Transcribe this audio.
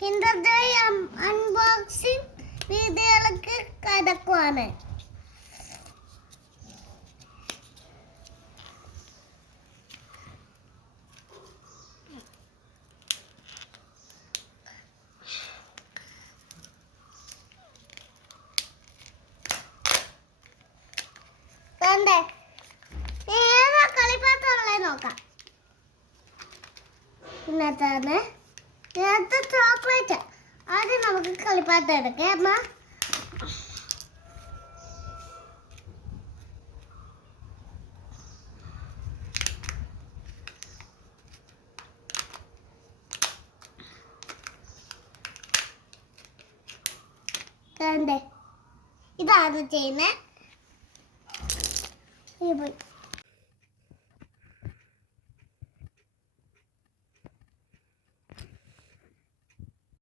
Kinder Joy unboxing വീഡിയോയിലേക്ക് കടക്കുവാണ്. ഏതാ കളിപ്പാട്ടമുള്ള നോക്കാം. ഇന്നത്തെ ചോക്ലേറ്റ്. ആദ്യം നമുക്ക് കളിപ്പാട്ടം എടുക്കാം അമ്മ. ഇതാണ് ചെയ്യുന്നത്.